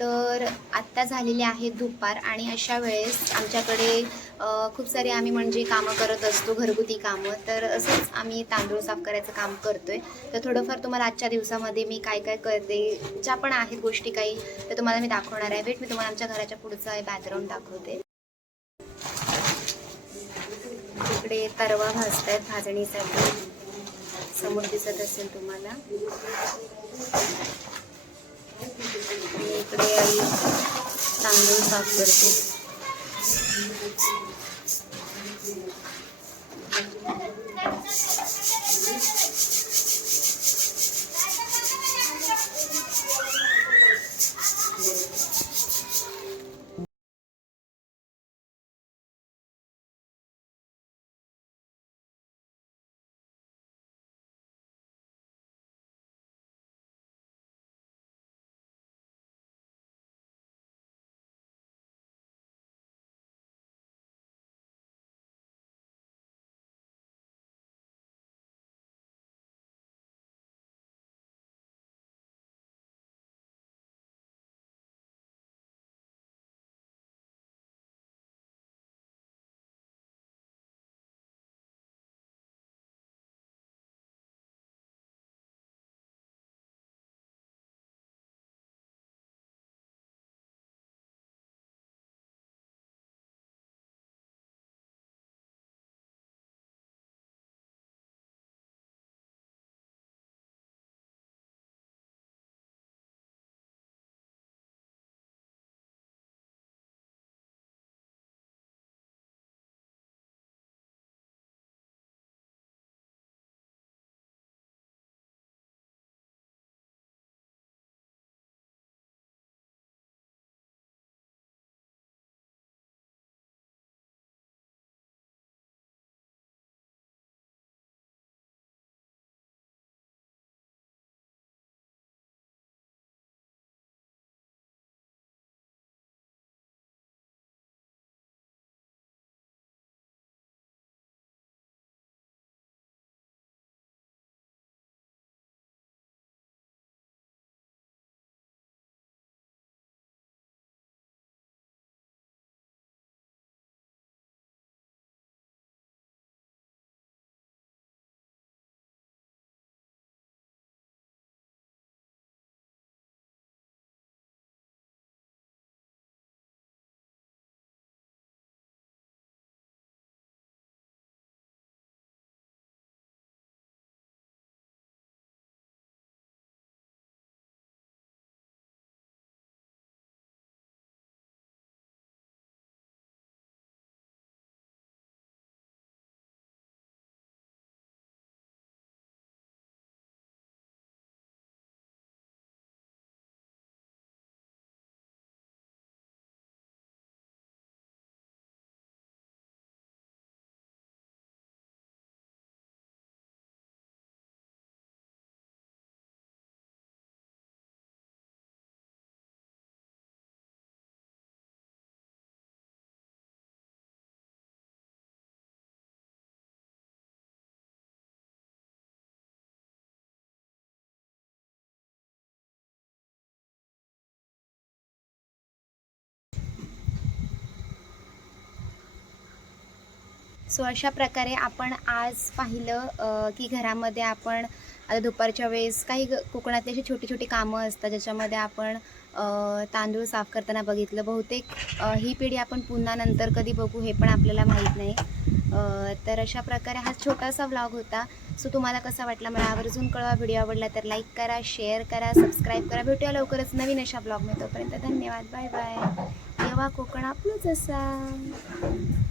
तर आत्ता झालेले आहे दुपार आणि अशा वेळेस आमच्याकडे खूप सारी आम्ही म्हणजे कामं करत असतो, घरगुती कामं. तर असंच आम्ही तांदूळ साफ करायचं काम करतोय. तर थोडंफार तुम्हाला आजच्या दिवसामध्ये मी काय काय करते, ज्या पण आहेत गोष्टी काही, तर तुम्हाला मी दाखवणार आहे. वेट, मी तुम्हाला आमच्या घराच्या पुढचा बॅकग्राऊंड दाखवते. इकडे तरवा भाजतायत भाजणीसाठी, समोर दिसत असेल तुम्हाला. आणि इकडे आई तांदूळ साफ करते. सो अशा प्रकारे आपण आज पाहिलं की घरामध्ये आपण आता दुपारच्या वेळेस काही कोकणातली अशी छोटी छोटी कामं असतात ज्याच्यामध्ये आपण तांदूळ साफ करताना बघितलं. बहुतेक ही पिढी आपण पुन्हा नंतर कधी बघू हे पण आपल्याला माहीत नाही. तर अशा प्रकारे हा छोटासा व्लॉग होता. सो तुम्हाला कसा वाटला मला आवर्जून कळवा. व्हिडिओ आवडला तर लाईक करा, शेअर करा, सबस्क्राईब करा. भेटूया लवकरच नवीन अशा ब्लॉगमध्ये. तोपर्यंत धन्यवाद. Bye bye. तेव्हा कोकण आपलंच असा.